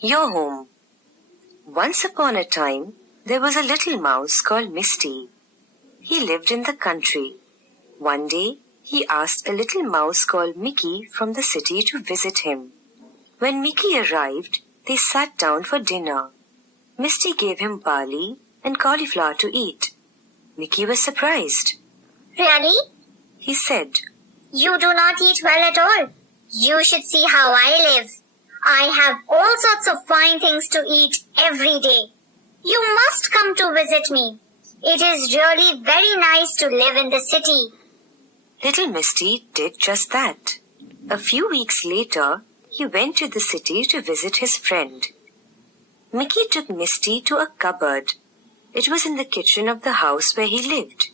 Your home. Once upon a time, there was a little mouse called Misty. He lived in the country. One day, he asked a little mouse called Mickey from the city to visit him. When Mickey arrived, they sat down for dinner. Misty gave him barley and cauliflower to eat. Mickey was surprised. Really? He said, You do not eat well at all. You should see how I live. I have all sorts of fine things to eat every day. You must come to visit me. It is really very nice to live in the city. Little Misty did just that. A few weeks later, he went to the city to visit his friend. Mickey took Misty to a cupboard. It was in the kitchen of the house where he lived.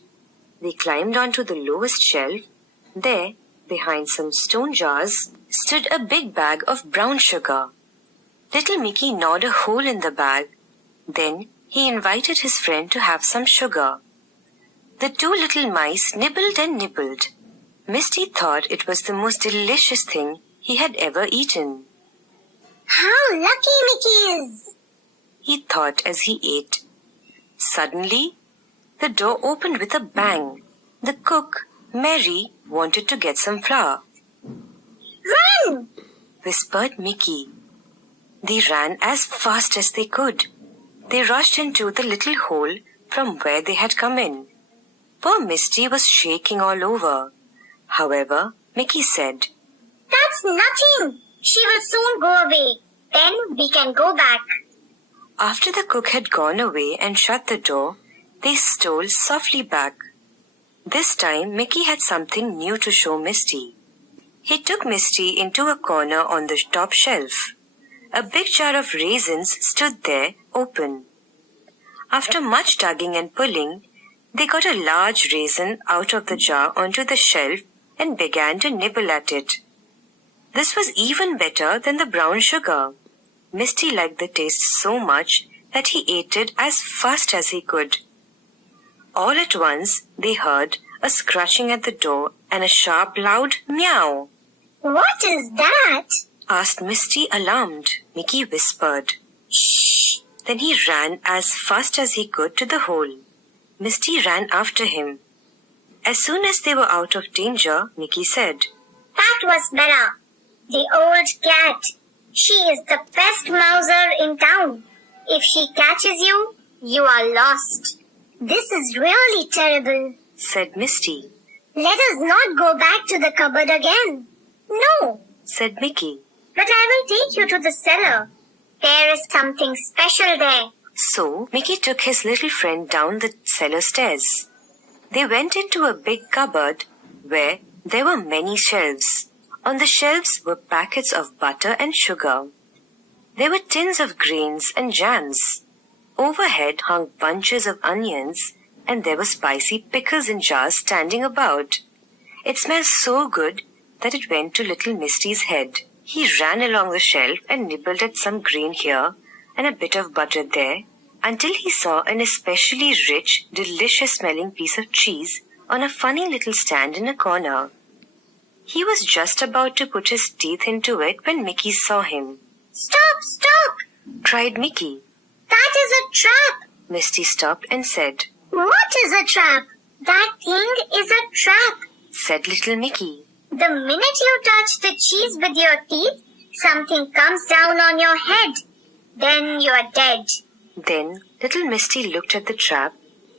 They climbed onto the lowest shelf. There, behind some stone jars, stood a big bag of brown sugar. Little Mickey gnawed a hole in the bag. Then he invited his friend to have some sugar. The two little mice nibbled and nibbled. Misty thought it was the most delicious thing he had ever eaten. How lucky Mickey is! He thought as he ate. Suddenly, the door opened with a bang. The cook, Mary, wanted to get some flour. Run! Whispered Mickey. They ran as fast as they could. They rushed into the little hole from where they had come in. Poor Misty was shaking all over. However, Mickey said, That's nothing. She will soon go away. Then we can go back. After the cook had gone away and shut the door, they stole softly back. This time, Mickey had something new to show Misty. He took Misty into a corner on the top shelf. A big jar of raisins stood there, open. After much tugging and pulling, they got a large raisin out of the jar onto the shelf and began to nibble at it. This was even better than the brown sugar. Misty liked the taste so much that he ate it as fast as he could. All at once, they heard a scratching at the door and a sharp, loud meow. What is that? Asked Misty, alarmed. Mickey whispered, Shh! Then he ran as fast as he could to the hole. Misty ran after him. As soon as they were out of danger, Mickey said, That was Bella, the old cat. She is the best mouser in town. If she catches you, you are lost. This is really terrible, said Misty. Let us not go back to the cupboard again. No, said Mickey. But I will take you to the cellar. There is something special there. So, Mickey took his little friend down the cellar stairs. They went into a big cupboard where there were many shelves. On the shelves were packets of butter and sugar. There were tins of grains and jams. Overhead hung bunches of onions, and there were spicy pickles in jars standing about. It smelled so good that it went to little Misty's head. He ran along the shelf and nibbled at some grain here and a bit of butter there, until he saw an especially rich, delicious-smelling piece of cheese on a funny little stand in a corner. He was just about to put his teeth into it when Mickey saw him. Stop! Stop! Cried Mickey. That is a trap! Misty stopped and said, What is a trap? That thing is a trap, said little Mickey. The minute you touch the cheese with your teeth, something comes down on your head. Then you are dead. Then little Misty looked at the trap,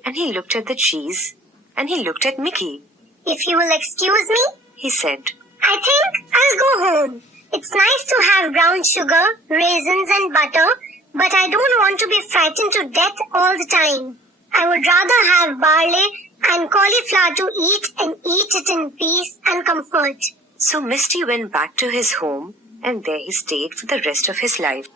and he looked at the cheese, and he looked at Mickey. If you will excuse me, he said, I think I'll go home. It's nice to have brown sugar, raisins and butter, but I don't want to be frightened to death all the time. I would rather have barley and cauliflower to eat and eat it in peace and comfort. So Misty went back to his home, and there he stayed for the rest of his life.